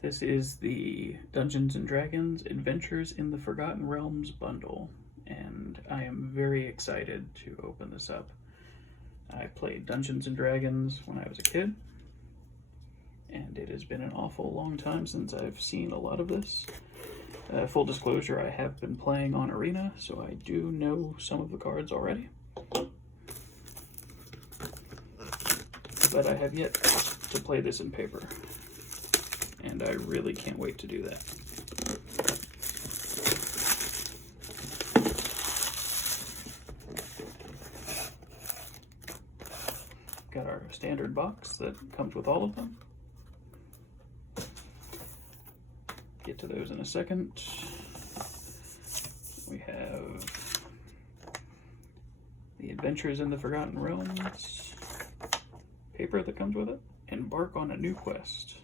This is the Dungeons & Dragons Adventures in the Forgotten Realms bundle, and I am very excited to open this up. I played Dungeons & Dragons when I was a kid, and it has been an awful long time since I've seen a lot of this. Full disclosure, I have been playing on Arena, so I do know some of the cards already. But I have yet to play this in paper, and I really can't wait to do that. Got our standard box that comes with all of them. Get to those in a second. We have the Adventures in the Forgotten Realms paper that comes with it. Embark on a new quest.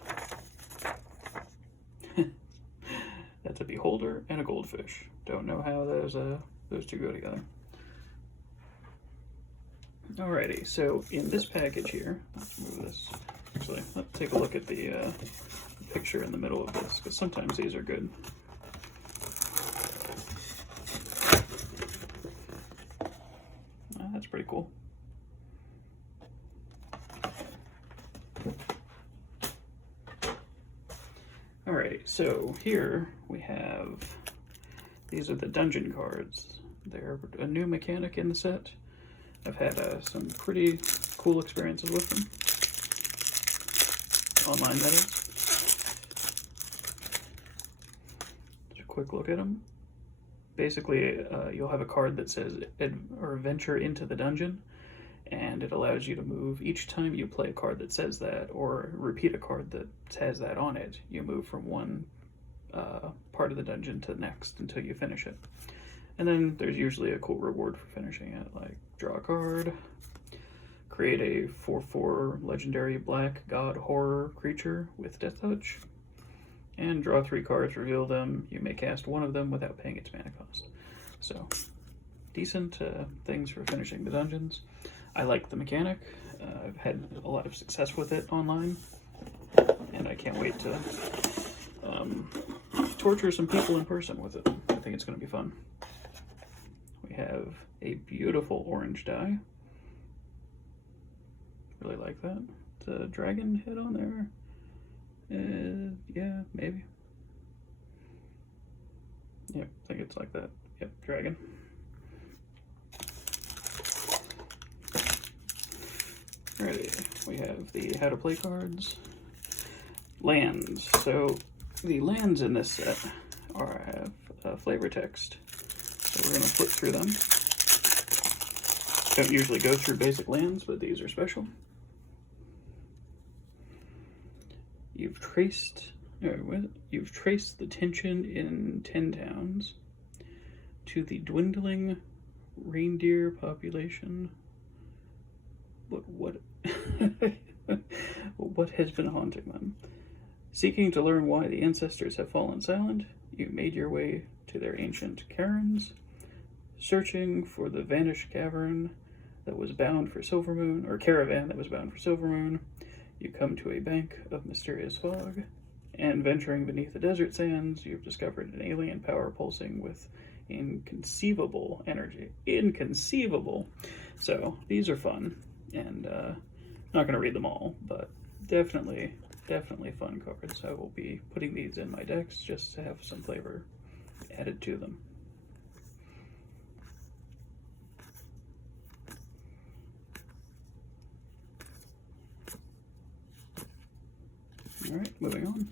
That's a beholder and a goldfish. Don't know how those two go together. Alrighty, so in this package here, let's move this. Actually, let's take a look at the picture in the middle of this, because sometimes these are good. That's pretty cool. Alrighty, so here we have, these are the dungeon cards. They're a new mechanic in the set. I've had some pretty cool experiences with them. Online, that is. Just a quick look at them. Basically, you'll have a card that says venture into the dungeon, and it allows you to move each time you play a card that says that, or repeat a card that has that on it. You move from one part of the dungeon to the next until you finish it. And then there's usually a cool reward for finishing it, like draw a card, create a 4/4 legendary black god horror creature with death touch, and draw 3 cards, reveal them. You may cast one of them without paying its mana cost. So, decent things for finishing the dungeons. I like the mechanic. I've had a lot of success with it online, and I can't wait to torture some people in person with it. I think it's going to be fun. We have a beautiful orange die. Really like that. It's a dragon head on there. Yeah, maybe. Yep, I think it's like that. Yep, dragon. Alrighty, we have the how to play cards. Lands. So the lands in this set have flavor text. So we're going to flip through them. Don't usually go through basic lands, but these are special. You've traced the tension in 10 towns to the dwindling reindeer population. What what has been haunting them? Seeking to learn why the ancestors have fallen silent, you made your way to their ancient cairns, searching for the vanished cavern that was bound for Silvermoon, or caravan that was bound for Silvermoon. You come to a bank of mysterious fog, and venturing beneath the desert sands, you've discovered an alien power pulsing with inconceivable energy. Inconceivable! So, these are fun, and I'm not going to read them all, but definitely fun cards. I will be putting these in my decks just to have some flavor added to them. All right, moving on.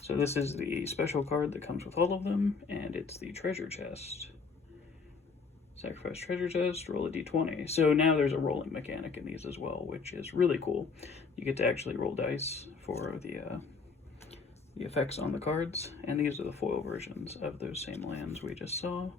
So this is the special card that comes with all of them, and it's the treasure chest. Sacrifice treasure chest, roll a d20. So now there's a rolling mechanic in these as well, which is really cool. You get to actually roll dice for the effects on the cards, and these are the foil versions of those same lands we just saw.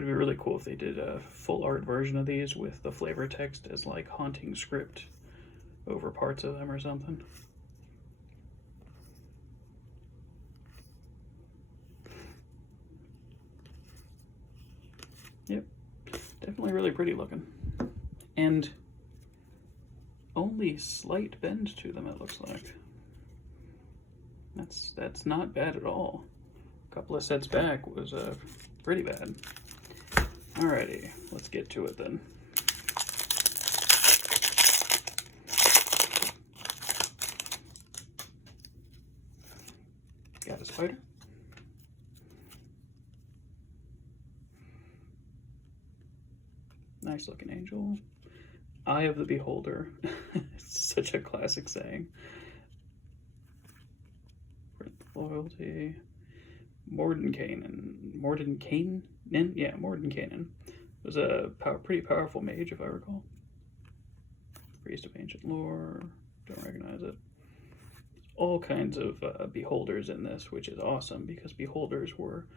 Would be really cool if they did a full art version of these with the flavor text as like haunting script over parts of them or something. Yep, definitely really pretty looking. And only slight bend to them, it looks like. That's not bad at all. A couple of sets back was pretty bad. Alrighty, let's get to it then. Got a spider. Nice looking angel. Eye of the Beholder. It's such a classic saying. Loyalty. Mordenkainen. Yeah, Mordenkainen was a pretty powerful mage, if I recall. Priest of Ancient Lore. Don't recognize it. All kinds of beholders in this, which is awesome because beholders were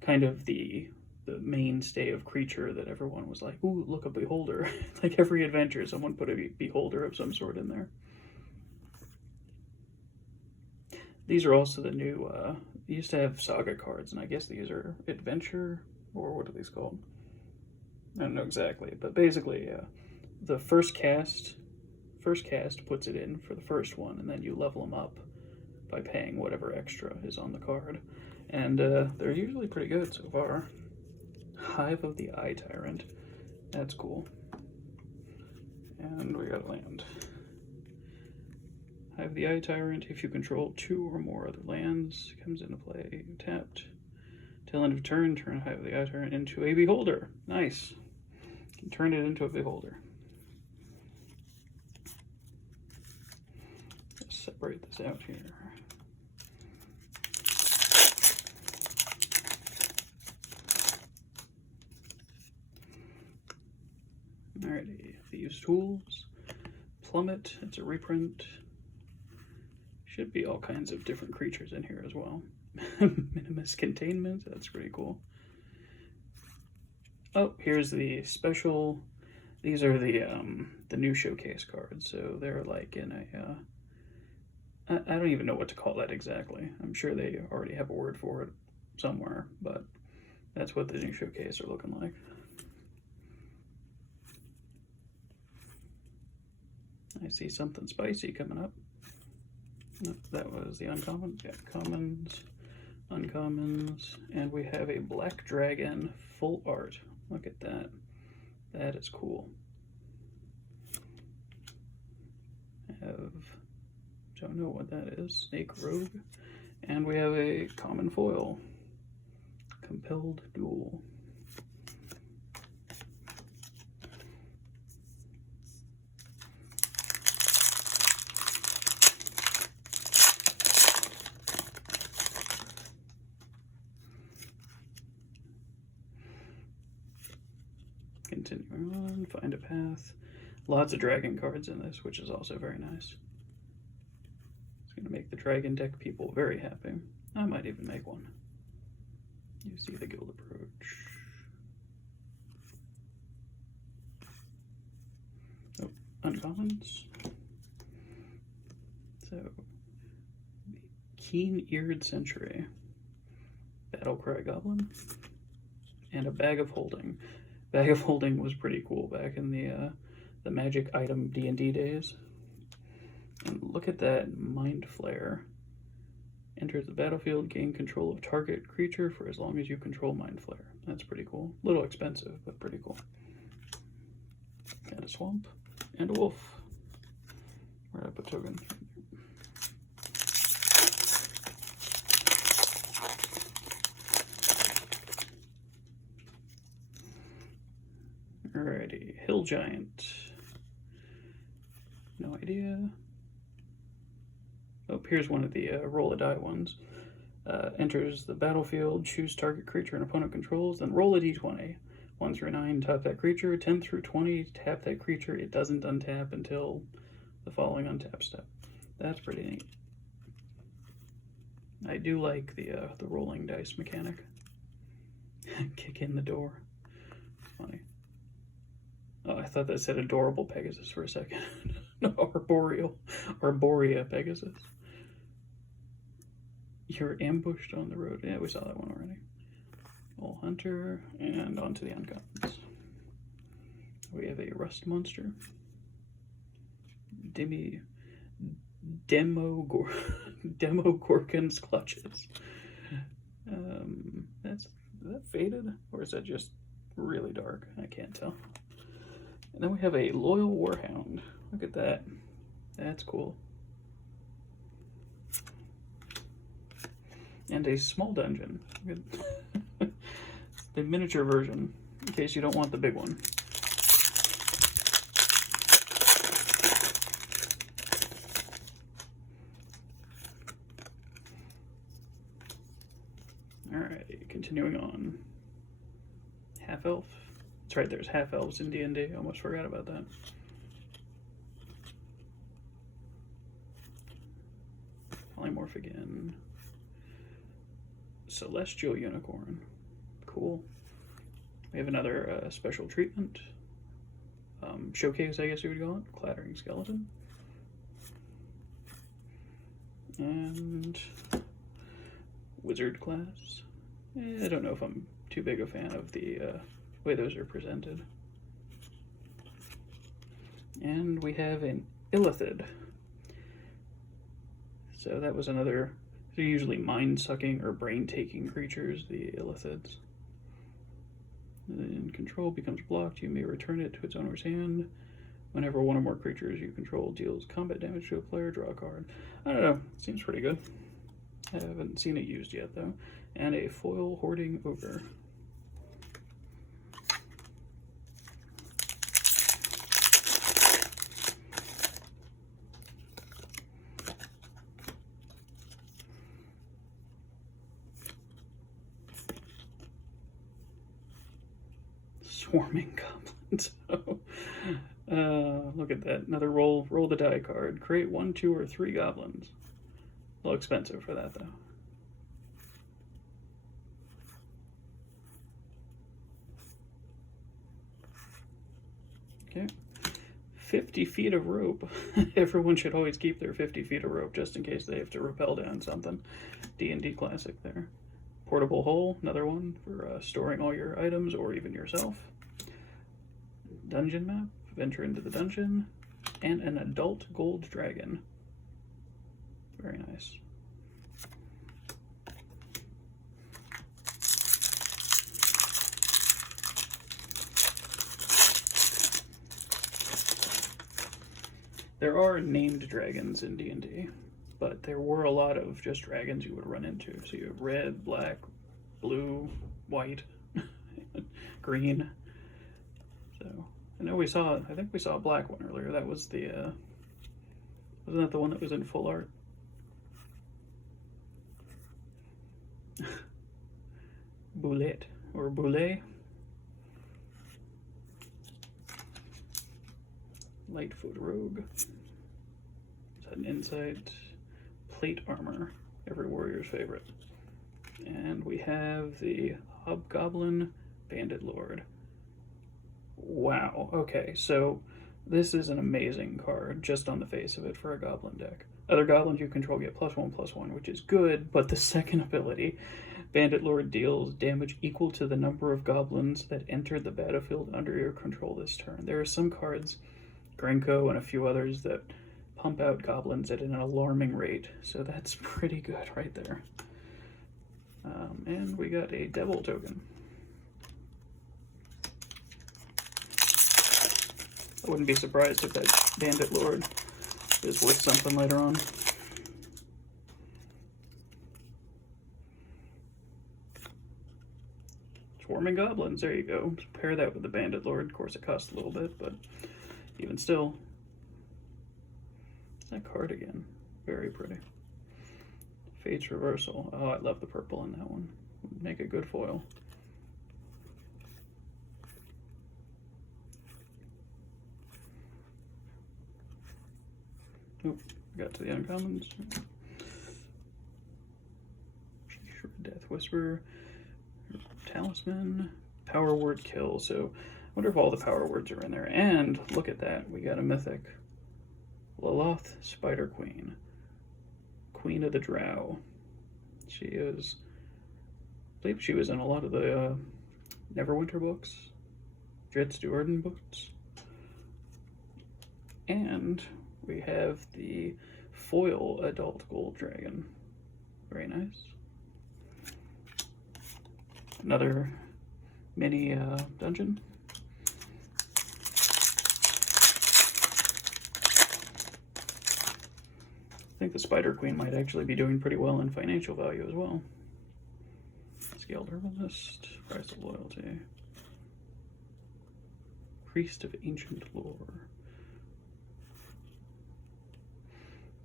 kind of the mainstay of creature that everyone was like, ooh, look, a beholder. Like every adventure, someone put a beholder of some sort in there. These are also the new, they used to have saga cards, and I guess these are adventure, or what are these called? I don't know exactly, but basically, the first cast puts it in for the first one, and then you level them up by paying whatever extra is on the card. And they're usually pretty good so far. Hive of the Eye Tyrant. That's cool. And we got land. Hive of the Eye Tyrant. If you control 2 or more other lands, comes into play tapped. Till end of turn, turn Hive of the Eye Tyrant into a beholder. Nice. You can turn it into a beholder. Let's separate this out here. Alrighty, Thieves' Tools, Plummet, it's a reprint. Should be all kinds of different creatures in here as well. Minimus Containment, that's pretty cool. Oh, here's the special, these are the new showcase cards, so they're like in a, I don't even know what to call that exactly. I'm sure they already have a word for it somewhere, but that's what the new showcase are looking like. I see something spicy coming up. Nope, that was the uncommon. Yeah, commons, uncommons, and we have a black dragon full art. Look at that. That is cool. Don't know what that is. Snake Rogue. And we have a common foil. Compelled Duel. Continuing on, find a path. Lots of dragon cards in this, which is also very nice. It's going to make the dragon deck people very happy. I might even make one. You see the guild approach. Oh, uncommons. So, Keen-Eared Sentry, Battlecry Goblin, and a Bag of Holding. Bag of Holding was pretty cool back in the Magic item D&D days. And look at that Mind Flare. Enters the battlefield, gain control of target creature for as long as you control Mind Flare. That's pretty cool. A little expensive, but pretty cool. Got a swamp and a wolf. Where did I put token? Alrighty, Hill Giant. No idea. Oh, here's one of the roll a die ones. Enters the battlefield, choose target creature an opponent controls, then roll a d20. 1 through 9, tap that creature. 10 through 20, tap that creature. It doesn't untap until the following untap step. That's pretty neat. I do like the rolling dice mechanic. Kick in the door. funny. Oh, I thought that said adorable Pegasus for a second. No, Arborea Pegasus. You're ambushed on the road. Yeah, we saw that one already. Old Hunter, and on to the uncommons. We have a Rust Monster. Demogorgon's Clutches. Is that faded? Or is that just really dark? I can't tell. And then we have a Loyal Warhound. Look at that. That's cool. And a small dungeon. The miniature version, in case you don't want the big one. Alright, continuing on. Half-elf. That's right, there's half-elves in D&D. Almost forgot about that. Polymorph again. Celestial Unicorn. Cool. We have another special treatment. Showcase, I guess you would call it. Clattering Skeleton. And Wizard class. I don't know if I'm too big a fan of the way those are presented. And we have an Illithid. So that was another. They're usually mind-sucking or brain-taking creatures, the Illithids. When control becomes blocked, you may return it to its owner's hand. Whenever one or more creatures you control deals combat damage to a player, draw a card. I don't know, seems pretty good. I haven't seen it used yet, though. And a Foil Hoarding Ogre. Swarming Goblins. Look at that. Another roll the die card. Create 1, 2, or 3 goblins. A little expensive for that, though. Okay. 50 feet of rope. Everyone should always keep their 50 feet of rope just in case they have to rappel down something. D&D classic there. Portable hole, another one for storing all your items or even yourself. Dungeon map, venture into the dungeon, and an adult gold dragon. Very nice. There are named dragons in D&D, but there were a lot of just dragons you would run into. So you have red, black, blue, white, green. So I know I think we saw a black one earlier. That was the, wasn't that the one that was in full art? Boulette, or Boulet. Lightfoot Rogue. Is that an insight? Plate armor, every warrior's favorite. And we have the Hobgoblin Bandit Lord. Wow, okay, so this is an amazing card just on the face of it for a goblin deck. Other goblins you control get +1/+1, which is good, but the second ability, Bandit Lord deals damage equal to the number of goblins that entered the battlefield under your control this turn. There are some cards, Grenko and a few others, that pump out goblins at an alarming rate, so that's pretty good right there. And we got a Devil token. I wouldn't be surprised if that Bandit Lord is worth something later on. Swarming Goblins, there you go. Pair that with the Bandit Lord. Of course, it costs a little bit, but even still. That card again. Very pretty. Fate's Reversal. Oh, I love the purple in that one. Make a good foil. Oop, got to the uncommons. Death Whisper. Talisman. power word kill, so I wonder if all the power words are in there. And look at that, we got a mythic. Loloth Spider Queen. Queen of the Drow. She is, I believe she was in a lot of the Neverwinter books, Dreadstewardin books. And we have the foil adult gold dragon. Very nice. Another mini dungeon. I think the Spider Queen might actually be doing pretty well in financial value as well. Scaled Herbalist, Price of Loyalty, Priest of Ancient Lore.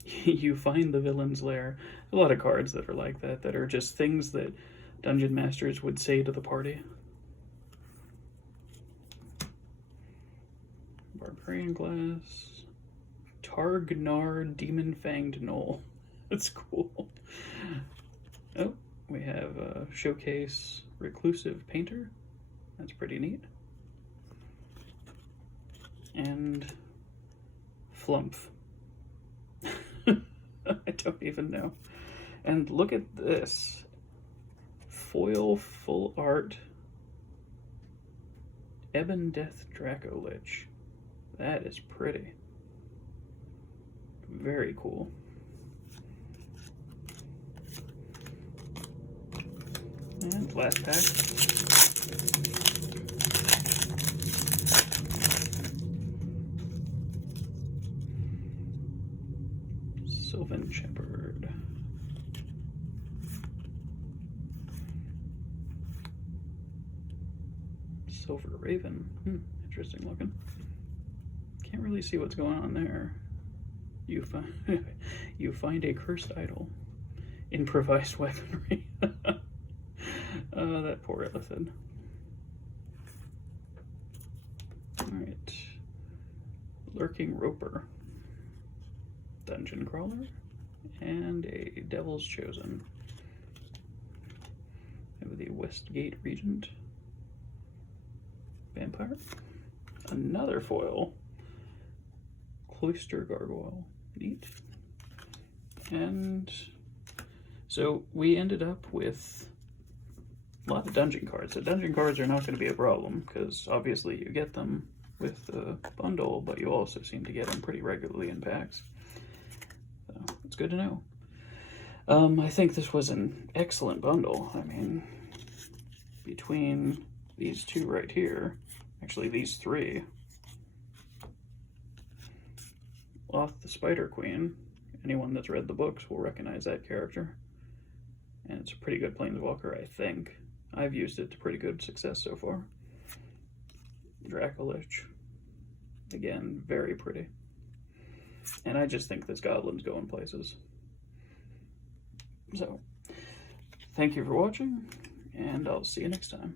You find the villain's lair. A lot of cards that are like that, that are just things that dungeon masters would say to the party. Barbarian Glass, Targnar Demon Fanged Knoll. That's cool. Oh, we have a Showcase Reclusive Painter. That's pretty neat. And Flumph. I don't even know. And look at this. Foil full art Ebon Death Draco Lich. That is pretty. Very cool. And last pack. Sylvan Shepherd. Silver Raven. Interesting looking. Can't really see what's going on there. You find you find a cursed idol. Improvised weaponry. That poor Illithid. Alright. Lurking Roper. Dungeon Crawler. And a Devil's Chosen. We have the Westgate Regent. Vampire. Another foil. Cloister Gargoyle. Neat. And so we ended up with a lot of dungeon cards. So dungeon cards are not going to be a problem because obviously you get them with the bundle, but you also seem to get them pretty regularly in packs. So it's good to know. I think this was an excellent bundle. I mean, between these two right here, actually these three, Loth the Spider Queen, anyone that's read the books will recognize that character. And it's a pretty good planeswalker, I think. I've used it to pretty good success so far. Draco Lich. Again, very pretty. And I just think this goblin's going places. So, thank you for watching, and I'll see you next time.